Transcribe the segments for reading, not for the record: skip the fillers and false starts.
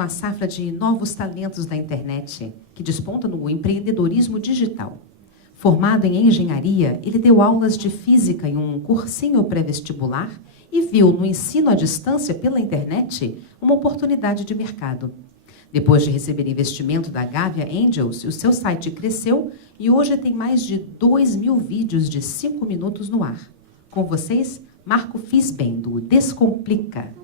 uma safra de novos talentos da internet, que desponta no empreendedorismo digital. Formado em engenharia, ele deu aulas de física em um cursinho pré-vestibular e viu no ensino à distância pela internet uma oportunidade de mercado. Depois de receber investimento da Gavia Angels, o seu site cresceu e hoje tem mais de 2.000 vídeos de 5 minutos no ar. Com vocês, Marco Fisben, do Descomplica.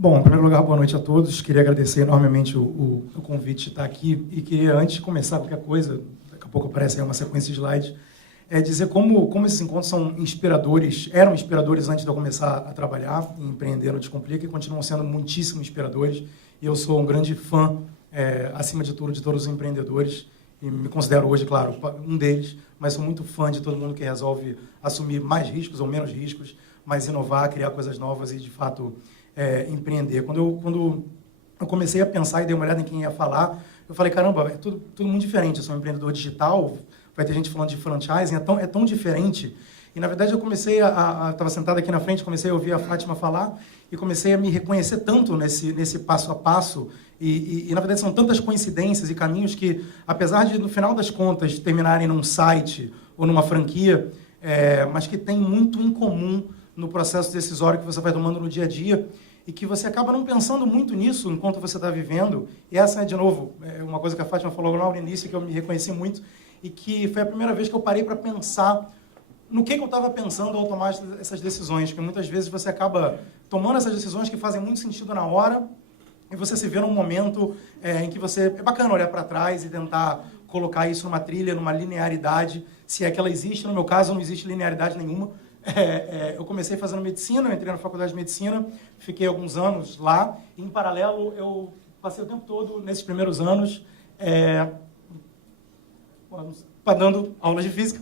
Bom, em primeiro lugar, boa noite a todos. Queria agradecer enormemente o convite de estar aqui e queria, antes de começar qualquer coisa, daqui a pouco aparece aí uma sequência de slides, dizer como esses encontros são inspiradores, eram inspiradores antes de eu começar a trabalhar e empreender no Descomplica e continuam sendo muitíssimo inspiradores. E eu sou um grande fã, acima de tudo, de todos os empreendedores e me considero hoje, claro, um deles, mas sou muito fã de todo mundo que resolve assumir mais riscos ou menos riscos, mas inovar, criar coisas novas e, de fato, empreender. Quando eu comecei a pensar e dei uma olhada em quem ia falar, eu falei, caramba, é tudo muito diferente. Eu sou um empreendedor digital, vai ter gente falando de franchising, é tão diferente. E, na verdade, eu comecei estava sentado aqui na frente, comecei a ouvir a Fátima falar e comecei a me reconhecer tanto nesse passo a passo. E, na verdade, são tantas coincidências e caminhos que, apesar de, no final das contas, terminarem num site ou numa franquia, mas que tem muito em comum no processo decisório que você vai tomando no dia a dia e que você acaba não pensando muito nisso enquanto você está vivendo. E essa de novo, uma coisa que a Fátima falou logo no início, que eu me reconheci muito, e que foi a primeira vez que eu parei para pensar no que eu estava pensando ao tomar essas decisões, porque muitas vezes você acaba tomando essas decisões que fazem muito sentido na hora e você se vê num momento em que é bacana olhar para trás e tentar colocar isso numa trilha, numa linearidade, se é que ela existe. No meu caso, não existe linearidade nenhuma. Eu comecei fazendo medicina, eu entrei na faculdade de medicina, fiquei alguns anos lá, e em paralelo eu passei o tempo todo, nesses primeiros anos, dando aulas de física,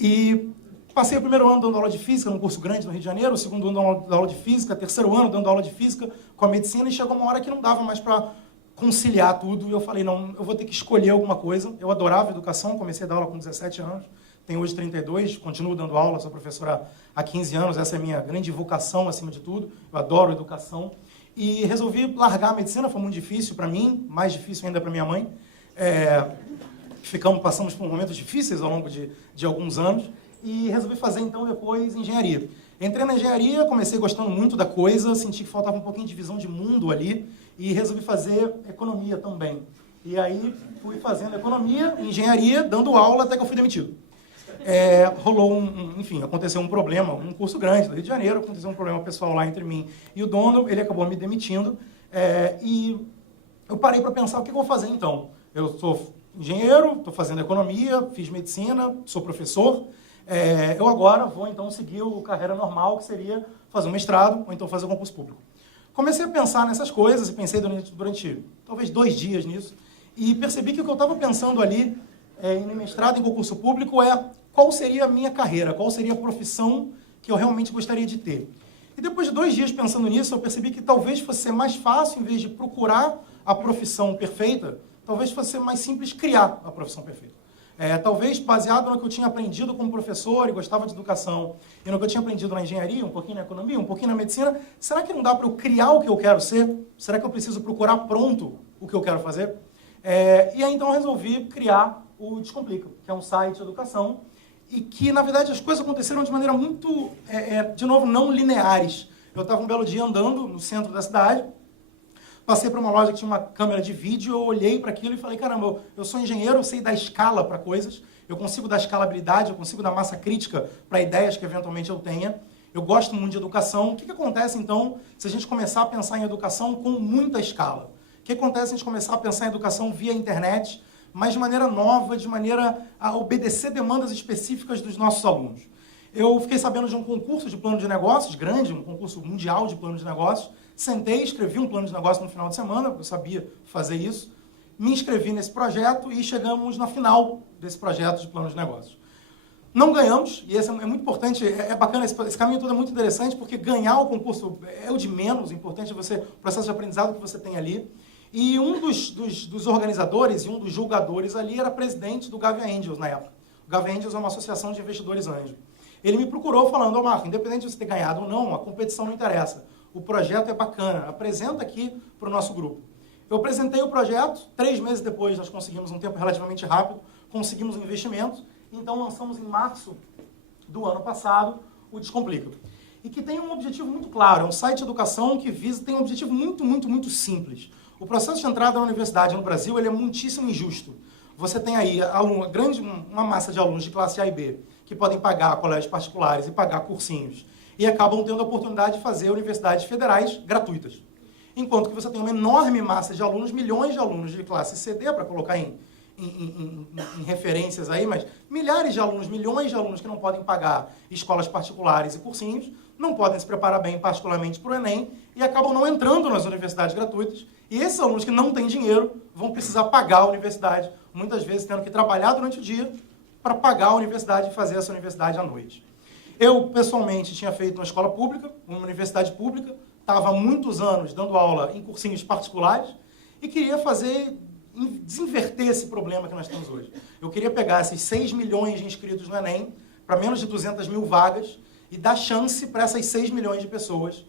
e passei o primeiro ano dando aula de física num curso grande no Rio de Janeiro, o segundo ano dando aula de física, terceiro ano dando aula de física com a medicina, e chegou uma hora que não dava mais para conciliar tudo, e eu falei, não, eu vou ter que escolher alguma coisa. Eu adorava educação, comecei a dar aula com 17 anos, tenho hoje 32, continuo dando aula, sou professora há 15 anos, essa é a minha grande vocação acima de tudo, eu adoro educação, e resolvi largar a medicina, foi muito difícil para mim, mais difícil ainda para minha mãe, passamos por momentos difíceis ao longo de alguns anos, e resolvi fazer então depois engenharia. Entrei na engenharia, comecei gostando muito da coisa, senti que faltava um pouquinho de visão de mundo ali, e resolvi fazer economia também. E aí fui fazendo economia, engenharia, dando aula até que eu fui demitido. Rolou enfim, aconteceu um problema, um curso grande do Rio de Janeiro, aconteceu um problema pessoal lá entre mim e o dono, ele acabou me demitindo, e eu parei para pensar, o que eu vou fazer então? Eu sou engenheiro, estou fazendo economia, fiz medicina, sou professor, eu agora vou então seguir a carreira normal, que seria fazer um mestrado ou então fazer um concurso público. Comecei a pensar nessas coisas e pensei durante talvez 2 dias nisso, e percebi que o que eu estava pensando ali em mestrado em concurso público qual seria a minha carreira, qual seria a profissão que eu realmente gostaria de ter. E depois de 2 dias pensando nisso, eu percebi que talvez fosse ser mais fácil, em vez de procurar a profissão perfeita, talvez fosse ser mais simples criar a profissão perfeita. Talvez baseado no que eu tinha aprendido como professor e gostava de educação, e no que eu tinha aprendido na engenharia, um pouquinho na economia, um pouquinho na medicina, será que não dá para eu criar o que eu quero ser? Será que eu preciso procurar pronto o que eu quero fazer? E aí então eu resolvi criar o Descomplica, que é um site de educação, e que, na verdade, as coisas aconteceram de maneira muito, de novo, não lineares. Eu estava um belo dia andando no centro da cidade, passei por uma loja que tinha uma câmera de vídeo, eu olhei para aquilo e falei, caramba, eu sou engenheiro, eu sei dar escala para coisas, eu consigo dar escalabilidade, eu consigo dar massa crítica para ideias que eventualmente eu tenha, eu gosto muito de educação. O que acontece, então, se a gente começar a pensar em educação com muita escala? O que acontece se a gente começar a pensar em educação via internet, mas de maneira nova, de maneira a obedecer demandas específicas dos nossos alunos? Eu fiquei sabendo de um concurso de plano de negócios, grande, um concurso mundial de plano de negócios. Sentei, escrevi um plano de negócio no final de semana, eu sabia fazer isso. Me inscrevi nesse projeto e chegamos na final desse projeto de plano de negócios. Não ganhamos, e isso é muito importante, bacana, esse caminho todo é muito interessante, porque ganhar o concurso é o de menos, o importante é o processo de aprendizado que você tem ali. E um dos organizadores e um dos julgadores ali era presidente do Gavia Angels na época. O Gavia Angels é uma associação de investidores anjos. Ele me procurou falando, Marco, independente de você ter ganhado ou não, a competição não interessa. O projeto é bacana, apresenta aqui para o nosso grupo. Eu apresentei o projeto, 3 meses depois nós conseguimos um tempo relativamente rápido, conseguimos um investimento, então lançamos em março do ano passado o Descomplica. E que tem um objetivo muito claro, é um site de educação que tem um objetivo muito simples. O processo de entrada na universidade no Brasil ele é muitíssimo injusto. Você tem aí uma massa de alunos de classe A e B que podem pagar colégios particulares e pagar cursinhos e acabam tendo a oportunidade de fazer universidades federais gratuitas. Enquanto que você tem uma enorme massa de alunos, milhões de alunos de classe CD, para colocar em referências aí, mas milhares de alunos, milhões de alunos que não podem pagar escolas particulares e cursinhos, não podem se preparar bem particularmente para o Enem e acabam não entrando nas universidades gratuitas. E esses alunos que não têm dinheiro vão precisar pagar a universidade, muitas vezes tendo que trabalhar durante o dia para pagar a universidade e fazer essa universidade à noite. Eu, pessoalmente, tinha feito uma escola pública, uma universidade pública, estava há muitos anos dando aula em cursinhos particulares e queria desinverter esse problema que nós temos hoje. Eu queria pegar esses 6 milhões de inscritos no Enem para menos de 200 mil vagas e dar chance para essas 6 milhões de pessoas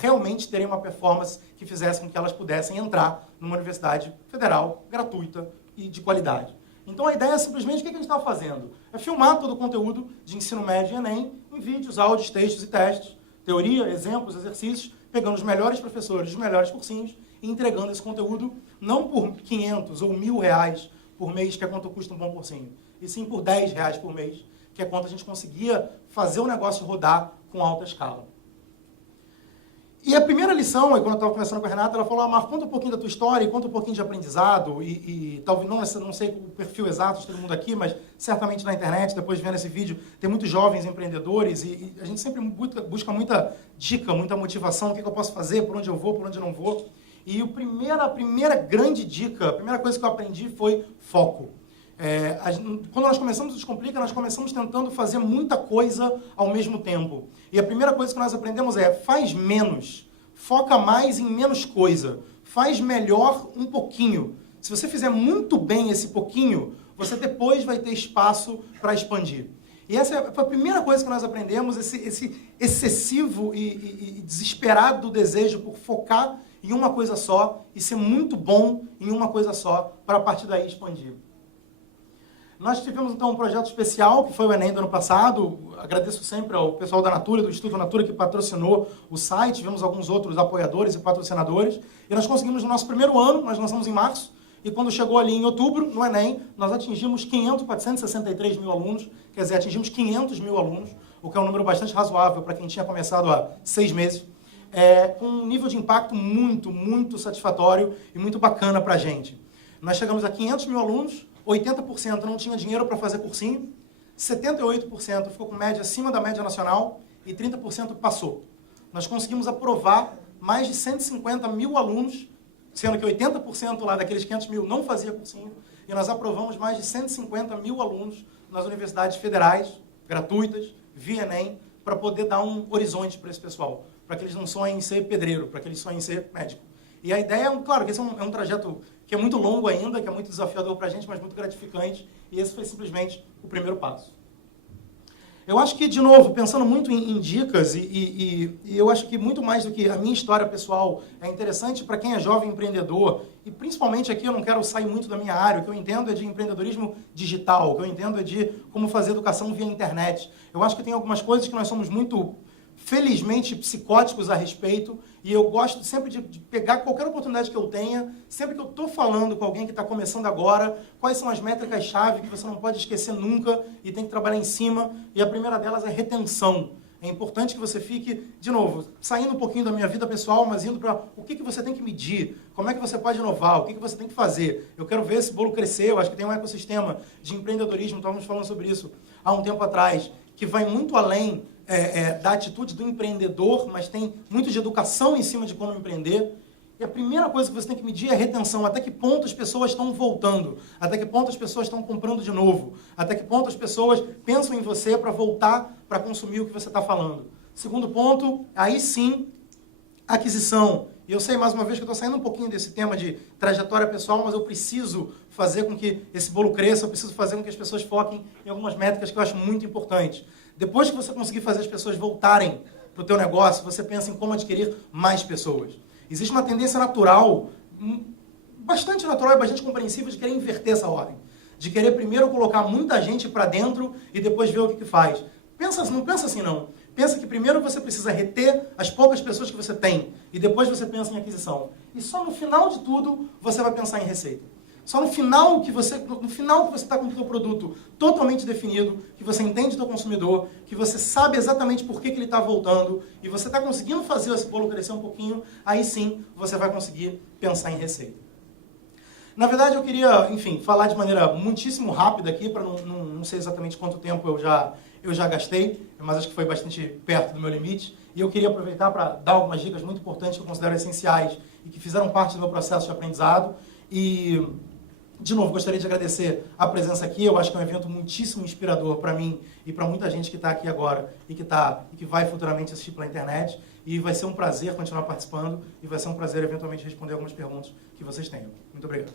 realmente terem uma performance que fizesse com que elas pudessem entrar numa universidade federal, gratuita e de qualidade. Então a ideia é simplesmente o que a gente estava fazendo? É filmar todo o conteúdo de ensino médio e Enem em vídeos, áudios, textos e testes, teoria, exemplos, exercícios, pegando os melhores professores, os melhores cursinhos e entregando esse conteúdo não por 500 ou 1.000 reais por mês, que é quanto custa um bom cursinho, e sim por 10 reais por mês, que é quanto a gente conseguia fazer o negócio rodar com alta escala. E a primeira lição, quando eu estava conversando com a Renata, ela falou, Marco, conta um pouquinho da tua história e conta um pouquinho de aprendizado, e talvez, não sei o perfil exato de todo mundo aqui, mas certamente na internet, depois de vendo esse vídeo, tem muitos jovens empreendedores, e a gente sempre busca muita dica, muita motivação, o que eu posso fazer, por onde eu vou, por onde eu não vou. E a primeira grande dica, a primeira coisa que eu aprendi foi foco. Quando nós começamos o Descomplica, nós começamos tentando fazer muita coisa ao mesmo tempo. E a primeira coisa que nós aprendemos é, faz menos, foca mais em menos coisa, faz melhor um pouquinho. Se você fizer muito bem esse pouquinho, você depois vai ter espaço para expandir. E essa foi a primeira coisa que nós aprendemos, esse excessivo e desesperado desejo por focar em uma coisa só e ser muito bom em uma coisa só, para a partir daí expandir. Nós tivemos, então, um projeto especial, que foi o Enem do ano passado. Agradeço sempre ao pessoal da Natura, do Instituto Natura, que patrocinou o site. Tivemos alguns outros apoiadores e patrocinadores. E nós conseguimos, no nosso primeiro ano, nós lançamos em março, e quando chegou ali em outubro, no Enem, nós atingimos 463 mil alunos, quer dizer, atingimos 500 mil alunos, o que é um número bastante razoável para quem tinha começado há 6 meses, com um nível de impacto muito satisfatório e muito bacana para a gente. Nós chegamos a 500 mil alunos, 80% não tinha dinheiro para fazer cursinho, 78% ficou com média acima da média nacional e 30% passou. Nós conseguimos aprovar mais de 150 mil alunos, sendo que 80% lá daqueles 500 mil não fazia cursinho, e nós aprovamos mais de 150 mil alunos nas universidades federais, gratuitas, via Enem, para poder dar um horizonte para esse pessoal, para que eles não sonhem em ser pedreiro, para que eles sonhem em ser médico. E a ideia claro, que esse é um trajeto que é muito longo ainda, que é muito desafiador para a gente, mas muito gratificante, e esse foi simplesmente o primeiro passo. Eu acho que, de novo, pensando muito em dicas, e eu acho que muito mais do que a minha história pessoal é interessante para quem é jovem empreendedor, e principalmente aqui eu não quero sair muito da minha área, o que eu entendo é de empreendedorismo digital, o que eu entendo é de como fazer educação via internet. Eu acho que tem algumas coisas que nós somos muito, felizmente, psicóticos a respeito, e eu gosto sempre de pegar qualquer oportunidade que eu tenha, sempre que eu estou falando com alguém que está começando agora, quais são as métricas-chave que você não pode esquecer nunca e tem que trabalhar em cima, e a primeira delas é retenção. É importante que você fique, de novo, saindo um pouquinho da minha vida pessoal, mas indo para o que você tem que medir, como é que você pode inovar, o que você tem que fazer. Eu quero ver esse bolo crescer, eu acho que tem um ecossistema de empreendedorismo, estávamos falando sobre isso há um tempo atrás, que vai muito além da atitude do empreendedor, mas tem muito de educação em cima de como empreender. E a primeira coisa que você tem que medir é a retenção. Até que ponto as pessoas estão voltando? Até que ponto as pessoas estão comprando de novo? Até que ponto as pessoas pensam em você para voltar para consumir o que você está falando? Segundo ponto, aí sim, aquisição. E eu sei, mais uma vez, que eu estou saindo um pouquinho desse tema de trajetória pessoal, mas eu preciso fazer com que esse bolo cresça, eu preciso fazer com que as pessoas foquem em algumas métricas que eu acho muito importantes. Depois que você conseguir fazer as pessoas voltarem para o teu negócio, você pensa em como adquirir mais pessoas. Existe uma tendência natural, bastante natural e bastante compreensível, de querer inverter essa ordem. De querer primeiro colocar muita gente para dentro e depois ver o que faz. Não pensa assim, não. Pensa que primeiro você precisa reter as poucas pessoas que você tem e depois você pensa em aquisição. E só no final de tudo você vai pensar em receita. Só no final que você está com o seu produto totalmente definido, que você entende o seu consumidor, que você sabe exatamente por que ele está voltando e você está conseguindo fazer esse bolo crescer um pouquinho, aí sim você vai conseguir pensar em receita. Na verdade, eu queria, enfim, falar de maneira muitíssimo rápida aqui, para não sei exatamente quanto tempo eu já gastei, mas acho que foi bastante perto do meu limite. E eu queria aproveitar para dar algumas dicas muito importantes que eu considero essenciais e que fizeram parte do meu processo de aprendizado. E, de novo, gostaria de agradecer a presença aqui. Eu acho que é um evento muitíssimo inspirador para mim e para muita gente que está aqui agora e que vai futuramente assistir pela internet. E vai ser um prazer continuar participando e vai ser um prazer eventualmente responder algumas perguntas que vocês tenham. Muito obrigado.